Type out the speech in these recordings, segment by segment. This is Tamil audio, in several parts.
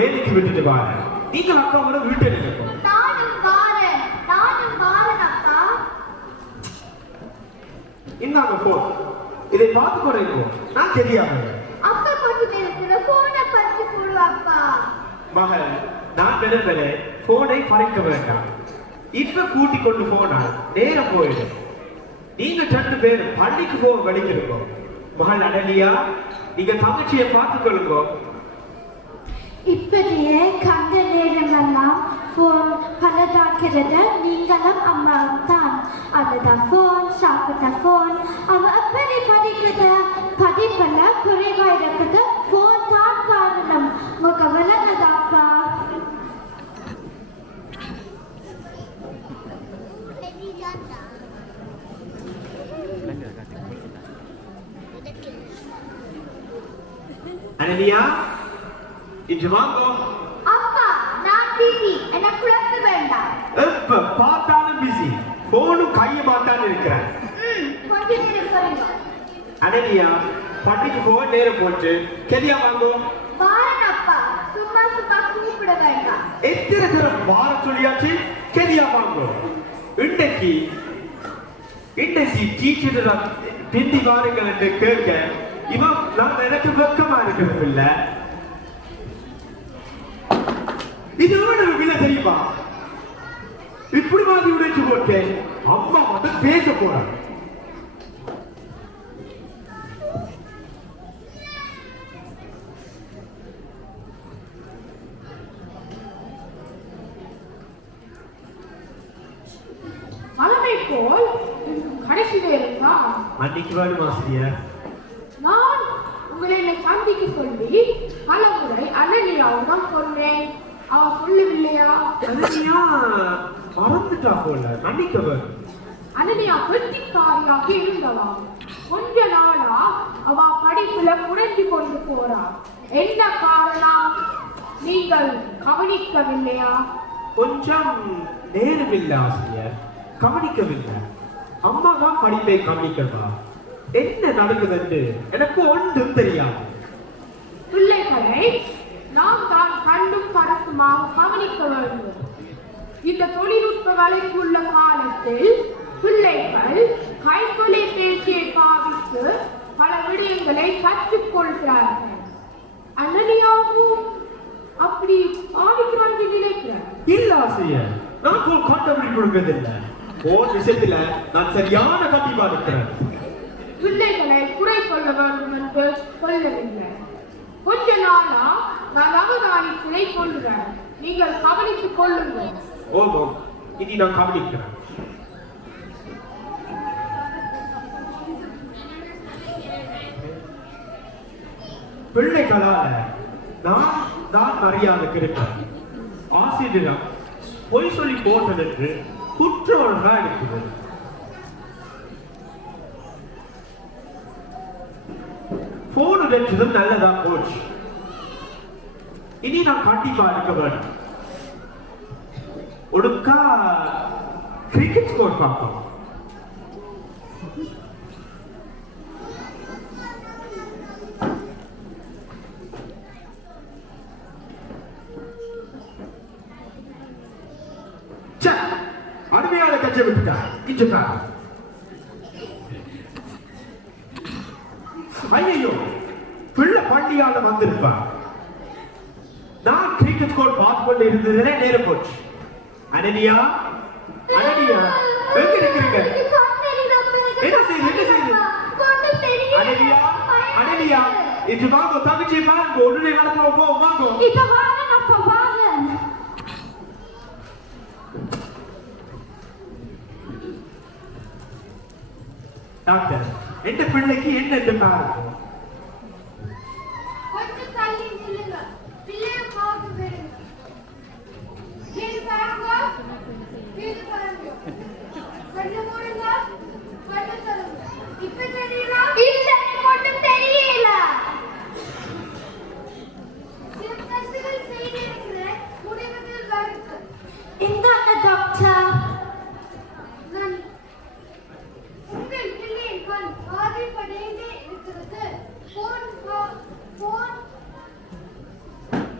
வேலைக்கு விட்டுட்டு வாரேன். நீங்க அக்காவோட வீட்டில் இருக்கணும். நானும் வாரேன் அக்கா. இந்தாங்க போன். இதை பார்த்து கூட இருக்கும். நான் தெரியாம அப்பா கொஞ்சம் இருக்கிற போனை பறிச்சு போடு அப்பா. மகள், நான் நினைப்பேன் போனை பறிக்க வேண்டாம். இப்ப கூட்டி கொண்டு போனா நேரம் போயிடும். நீங்க 2 பேரும் பள்ளிக்கு போக வலிக்கிறோம். மகள் அடலியா, நீங்க தங்கச்சியை பார்த்துக் கொள்ளுங்க. இப்படியே கண்ட நேரமெல்லாம் போன் பலதாக்கிறது நீங்களும் அம்மாவும் தான். அழுத போன், சாப்பிட்ட போன், அவ எப்படி படிக்கிறது, படிப்புல குறைவா இருக்குது, போன் தான் காரணம். உங்க விளங்குதாப்பா? அனலியா, இன்று வாங்கோ. அப்பா, நான் பிஸி, என்ன குழப்ப வேண்டாம். எப்ப பார்த்தாலும் பிஸி. போனும் கையை பார்த்தாலும் இருக்கிறேன். கொஞ்ச நேரம் பாருங்க. அனலியா, பள்ளிக்கு போக நேரம் போச்சு. கெதியா வாங்கோ. வாரன் அப்பா, சும்மா கூப்பிட வேண்டாம். எத்தனை தரம் வார சொல்லியாச்சு. கெதியா வாங்கோ. இன்றைக்கு டீச்சர் பிந்தி வாருங்கள் என்று கேட்க இவன் நான் எனக்கு வெக்கமா இருக்கிறது இல்ல. இது எவ்வளவு விலை தெரியுமா? இப்படி மாதிரி உடைச்சு போட்டேன். அம்மா மட்டும் பேச போறாங்க. மலமை போல் கடைசியில இருந்தா அன்னைக்கு வேணும் ஆசிரியர். நான் உங்களை என்னை சந்திக்க சொல்லி பலமுறை அனலியாவுடன் சொன்னேன். அவ சொல்லவில்லையா? அனலியா மறந்துட்டா போல. மன்னிக்கவர். அனலியா வெட்டிக்காரியாக இருந்தவா. கொஞ்ச நாளா அவ படிப்புல குறைஞ்சு கொண்டு போறா. என்ன காரணம் நீங்கள் கவனிக்கவில்லையா? கொஞ்சம் நேரமில்லை ஆசிரியர், கவனிக்கவில்லை. அம்மா தான் படிப்பை கவனிக்கவா? என்ன நடக்குது என்று எனக்கு ஒன்றும் தெரியாது. பிள்ளைகளை நாம் தான் கண்டும் கருத்துமாக கவனிக்க வேண்டும். இந்த தொழில்நுட்ப வளர்ச்சியுள்ள காலத்தில் பிள்ளைகள் கைத்தொலைபேசியை பாவித்து பல விடயங்களை கற்றுக்கொள்கிறார்கள். அனலியாவும் அப்படி பாவிக்கிறாங்க நினைக்கிறேன். இல்ல ஆசிரியர், நான் போல் கண்டுபிடி கொடுப்பதில்லை. போன் விஷயத்துல நான் சரியான கண்டிப்பா இருக்கிறேன். பிள்ளைகளை குறை சொல்ல வேண்டும் என்று சொல்லவில்லை. கொஞ்ச நாளா நான் அவதானித்ததை கொள்கிறேன். நீங்கள் கவனித்துக் கொள்ளுங்கள். ஓமோ, இனி நான் கவனிக்கிறேன். பிள்ளைகளால நான் தான் மரியாதை கிடைப்பேன். ஆசிரியரிடம் பொய் சொல்லி போட்டதற்கு குற்றவாளிகளா இருக்குது. போன் உடைச்சதும் நல்லதா போச்சு. இனி நான் கண்டிப்பா எடுக்க வேண்டும். ஒடுக்கா கிரிக்கெட் ஸ்கோர் பார்ப்போம். அருமையான கட்சி விட்டுட்டா. ஐயோ, பிள்ளை பள்ளியால வந்திருப்பா. நான் கிரிக்கெட் ஸ்கோர் பார்த்து கொண்டு இருந்ததுனே நேரம் போச்சு. அனலியா, அனலியா, எங்க இருக்கிறீங்க? என்ன செய்யுது? அனலியா, அனலியா, இது வாங்க, தங்கச்சி வாங்க, உடனே நடத்துவோம். போ வாங்க. இத வாரன் அப்பா, வாரன். டாக்டர், எந்த பிள்ளைக்கு என்ன என்று பாருங்க. கொஞ்சம் தள்ளி நில்லுங்க. பிள்ளைய பார்த்து போயிடுங்க. கீழே பாருங்க. கொஞ்சம் மூடுங்க. கொஞ்சம் தள்ளுங்க. இப்ப தெரியல? இல்ல, மட்டும் தெரியல. சில டெஸ்ட்கள் செய்திருக்கிறேன். முடிவுகள் வருது. இந்தாங்க டாக்டர். உங்கள் பிள்ளையின் கண் பாதிப்படைந்தே இருக்கிறது.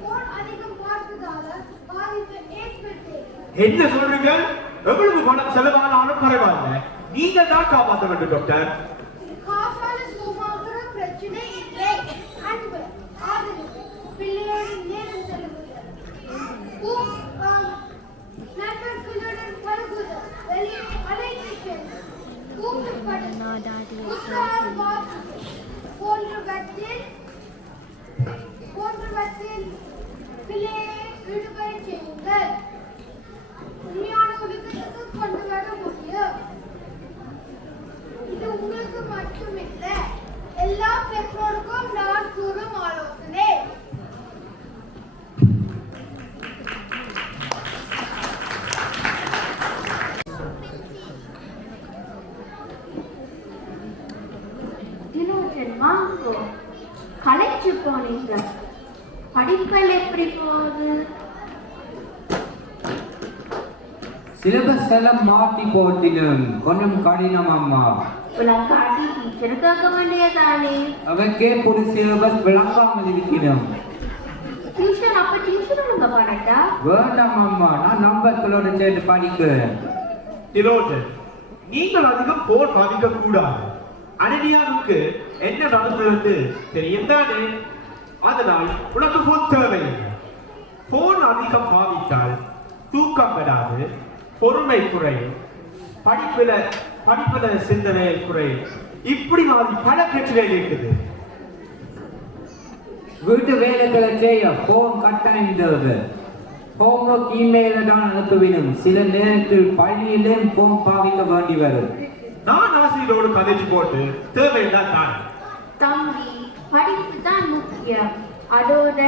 போன் அதிகம் பாதிப்பை ஏற்படுத்துகிறது. என்ன சொல்றீங்க? எவ்வளவு பணம் செலவானாலும் பரவாயில்ல, நீங்க தான் காப்பாற்ற வேண்டும் டாக்டர். காசால சுகமாகிற பிரச்சனை இல்லை. அன்பு, ஆதரவு, பிள்ளையோடு நேரம் செலவிடுதல், நண்பர்களுடன் பழகுதல், வெளியே அழைத்துச் செல்லுதல், கூட்டுப்படுதல், புத்தகம் வாசித்தல் போன்றவற்றில் பிள்ளையை ஈடுபட செய்யுங்கள். உண்மையான ஒழுக்கத்துக்கு கொண்டு வர முடியும். இது உங்களுக்கு மட்டுமில்ல, எல்லா பெற்றோருக்கும் நான் கூறும் ஆலோசனை. வாங்கோ களைச்சு போனீங்க. படிப்பல் எப்படி போகுது? சிலபஸ் எல்லாம் மாற்றி போட்டிடும், கொஞ்சம் கடினம் அம்மா. விளங்காட்டி டீச்சர் கேட்க வேண்டியதானே? அவக்கே புது சிலபஸ் விளங்காமல் இருக்கிறோம். டியூஷன் அப்ப டியூஷன் ஒழுங்க பண்ணட்டா? வேண்டாம் அம்மா, நான் நம்பர்களோட சேர்ந்து படிக்கிறேன். திலோஜன், நீங்கள் அதிகம் போர் பாதிக்க கூடாது. அனனியாவுக்கு என்ன நடந்தது தெரியும் தானே? அதனால் உனக்கு போன் தேவையில்லை. போன் அதிகம் பாதித்தால் தூக்கம் பெறாது, பொறுமை குறையும், படிப்புல சிந்தனை குறையும். இப்படி மாதிரி பல பிரச்சனைகள் இருக்குது. வீட்டு வேலைகளை செய்ய போன் கட்டாயம் தேவை. ஹோம்ஒர்க் இமெயில தான் அனுப்ப சில நேரத்தில் பள்ளியிலும் போன் பாவிக்க வேண்டி வரும். நான் ஆசிரியரோடு கதைச்சு போட்டு தேவைதான் தான். தம்பி, படிப்பு தான் முக்கியம். அதோட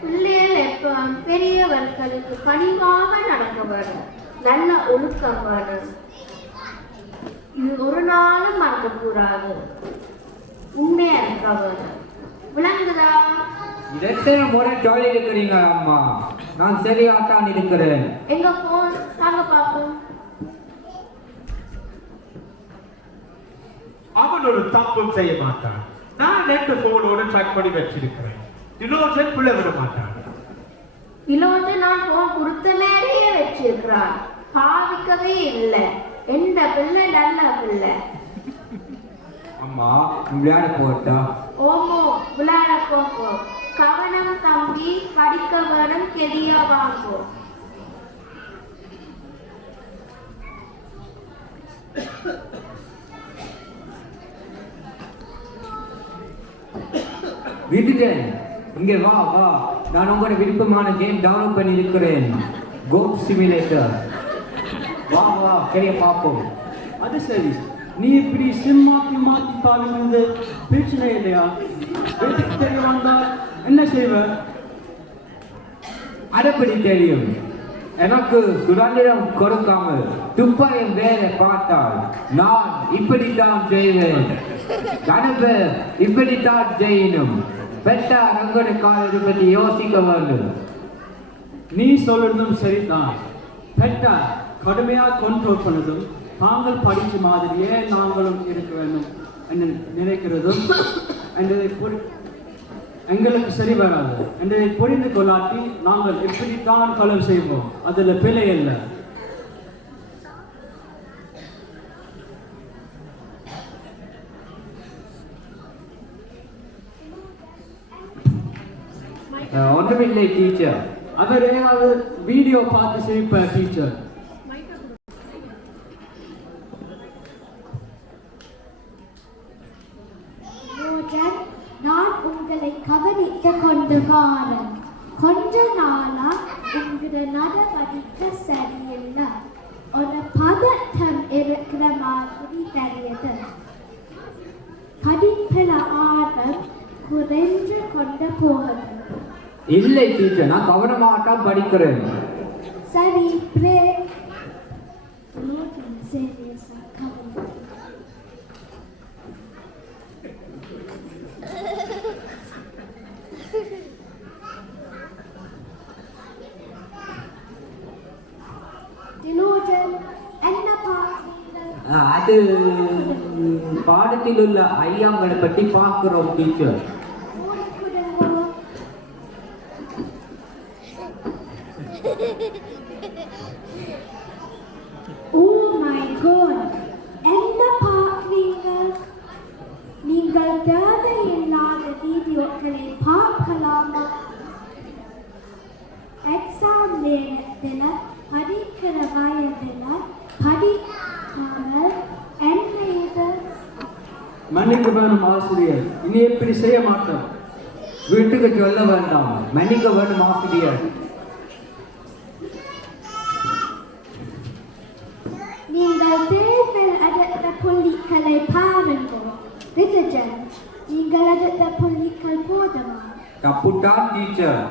பிள்ளைகள் எப்ப பெரியவர்களுக்கு பணிவாக நடக்க வேணும், நல்ல ஒழுக்கம் வேணும். இது ஒரு நாளும் மறக்க கூடாது. உண்மையா இருக்க வேணும். விளங்குதா? எத்தனை முறை சொல்லி இருக்கிறீங்க அம்மா? நான் சரியாத்தான் இருக்கிறேன். எங்க போன் தாங்க பார்ப்போம். அவன் ஒரு தப்பும் செய்ய மாட்டான். நான் நெட் போனோட ட்ராக் பண்ணி வச்சிருக்கிறேன். திலோஜன் பிள்ளை விட மாட்டான். திலோஜன் நான் போன் கொடுத்த மேலேயே வச்சிருக்கிறான், பாவிக்கவே இல்லை. எந்த பிள்ளை நல்ல பிள்ளை. அம்மா விளையாட போட்டா? ஓமோ, விளையாட போங்கோ. கவனம் தம்பி, படிக்க வேணும், கெதியா வாங்கோ. விடுதேன், இங்க வா வா. நான் உங்களோட விருப்பமான கேம் டவுன்லோட் பண்ணி இருக்கிறேன், கோட் சிமுலேட்டர். வா வா, கரைய பார்ப்போம். அது சரி, நீ இப்படி சிம் மாற்றி மாற்றி பாவிக்கிறது பிரச்சனை இல்லையா? வீட்டுக்கு தெரிய வந்தால் என்ன செய்வ? அதைப்படி தெரியும். எனக்கு சுதந்திரம் கொடுக்காமல் துப்பாயம் வேலை பார்த்தால் நான் இப்படித்தான் செய்வேன். கனவு இப்படித்தான் செய்யணும். பெற்றார் அங்கோட காலத்தை பற்றி யோசிக்க வேண்டும். நீ சொல்றதும் சரிதான். பெற்றார் கடுமையாக கண்ட்ரோல் பண்ணதும் தாங்கள் படித்த மாதிரியே நாங்களும் இருக்க வேண்டும் என்று நினைக்கிறதும் எங்களுக்கு சரி வராது என்பதை புரிந்து கொள்ளாட்டி நாங்கள் எப்படித்தான் கொலை செய்வோம். அதில் பிழை இல்லை. ஒன்றுமில்லை டீச்சர். அவர் ஏதாவது வீடியோ பார்த்து சிரிப்பார் டீச்சர். நான் உங்களை கவனித்து கொண்டு வாரேன். கொஞ்ச நாளா உங்களோட நடவடிக்கை சரியில்லை. ஒரு பதட்டம் இருக்கிற மாதிரி தெரியுது. படிப்பில் ஆர்வம் குறைஞ்சு கொண்டு போகுது. இல்லை டீச்சர், நான் கவனமாகத்தான் படிக்கிறேன். சரி, பிரேக். சீரியஸா கவனம். என்ன பார்த்தீர்கள்? அது பாடத்தில் உள்ள ஐயாங்களை பற்றி பார்க்கிறோம் டீச்சர். உனக்கு மன்னிக்க வேணும் ஆசிரியர், இனி இப்படி செய்ய மாட்டோம். வீட்டுக்கு சொல்ல வேண்டாம், மன்னிக்க வேண்டும் ஆசிரியர். நீங்கள் தேர்வில் அடுத்த புள்ளிகளை பாருங்கள். ரிஜன், நீங்கள் அடுத்த புள்ளிகள் போதுமா? தப்புட்டான் டீச்சர்,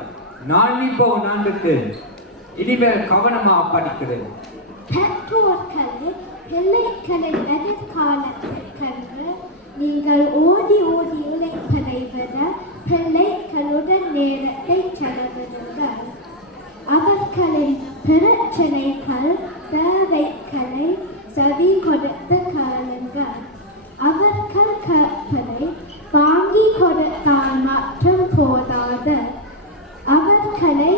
நான் இப்போ உணர்ந்துட்டு இனிமேல் கவனமா படிக்கிறேன். பெற்றோர்களே, பிள்ளைகளின் எதிர்காலத்திற்கென்று நீங்கள் ஓடி ஓடி உழைப்பதை விட பிள்ளைகளுடன் நேரத்தை செலவிடுங்கள். அவர்களின் பிரச்சனைகள், தேவைகளை செவி கொடுத்து கேளுங்கள். அவர்கள் கற்பனை வாங்கி கொடுத்தால் மட்டும் போதாது, அவர்களை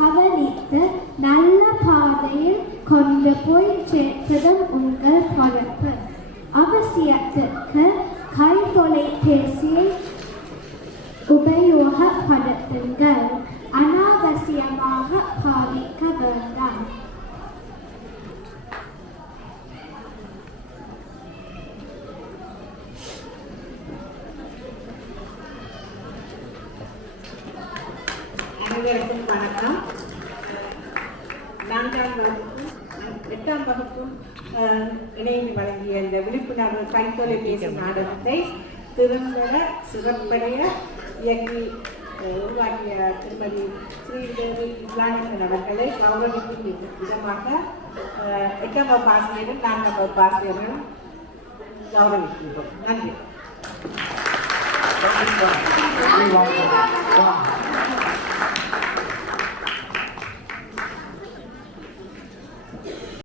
கவனித்து நல்ல பாதையில் கொண்டு போய் சேர்ப்பதும் உங்கள் பொறுப்பு. அவசியத்திற்கு கை தொலைபேசியை உபயோகப்படுத்துங்கள், அனாவசியமாக பாதிக்க வேண்டாம். அனைவருக்கும் வணக்கம். 4ஆம் வகுப்பும் 8ஆம் வகுப்பும் இணைந்து வழங்கிய இந்த விழிப்புணர்வு கைத்தொலைபேசி நாடகத்தை திறம்பட சிறப்படைய இயக்கி உருவாக்கிய திருமதி ஸ்ரீதேவி இப்லானிகன் அவர்களை கௌரவிக்கும் விதமாக 8ஆம் வகுப்பு ஆசிரியர்கள் 4ஆம் வகுப்பு ஆசிரியர்களும் கௌரவிக்கின்றோம். நன்றி. வா